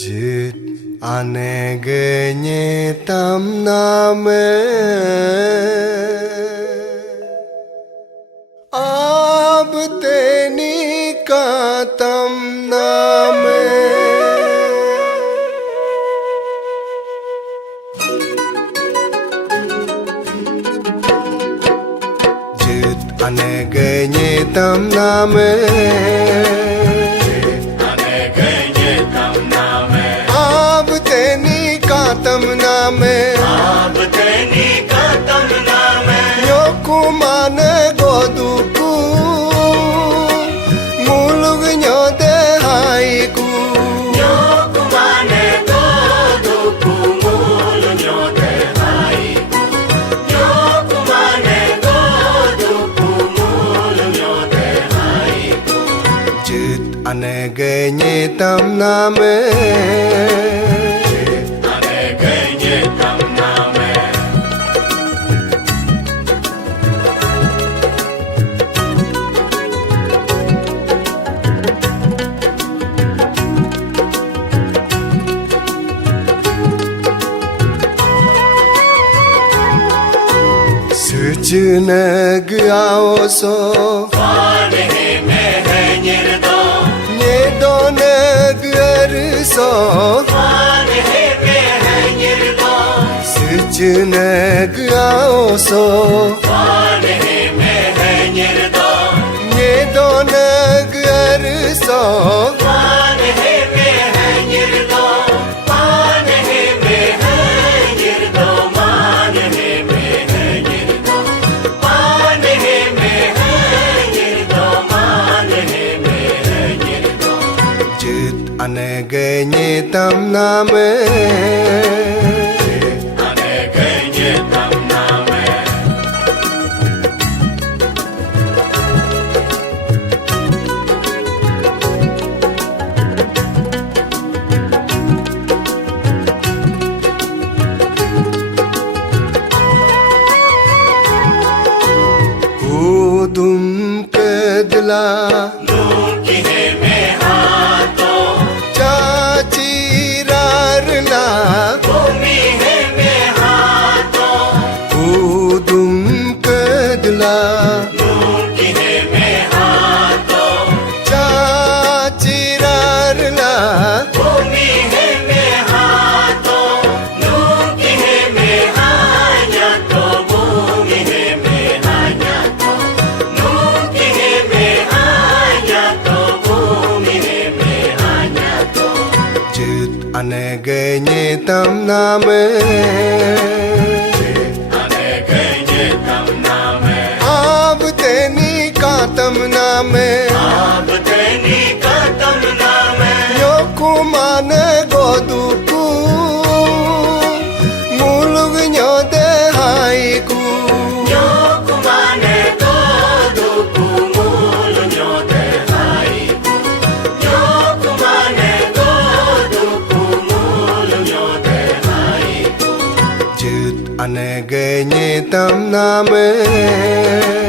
Jit ane genye tam name ab teni ka tam name Jit ane genye tam name तमना में आप तेनी का तमना में यो कुमाने गोदुकु मुलुग न्यो दे हाईकु यो कुमाने गोदुकु मूल न्यो दे हाईकु यो कुमाने गोदुकु मूल न्यो दे हाईकु जित अने गने तमना में Sujunag aoso Vane me hai nirdo Nedonag arso Vane me hai nirdo Sujunag aoso Vane me hai nirdo Nedonag arso Vane me hai nirdo Vane me hai nirdo Mane me hai nirdo Mane me hai nirdo Mane me hai nirdo Jit ane gane tam name ane gane tam name Udum kedla Nuki he me haato Chachi rarla Bhumi he me haato Udum kedla Nuki he me haato Chachi rarla Bhumi he me haato Nuki he me haato Bhumi he me haato Nuki he me haato Bhumi he me haato Jit ane gane tam name ane gane tam name Ab teni ka tam name आप तेनी का तमना में Yo kumane goduku Mulug nyo de haiku यो कुमाने गोदुकु मूल न्यो दे हाईकु यो कुमाने गोदुकु मूल न्यो दे हाईकु Jit ane gane tam name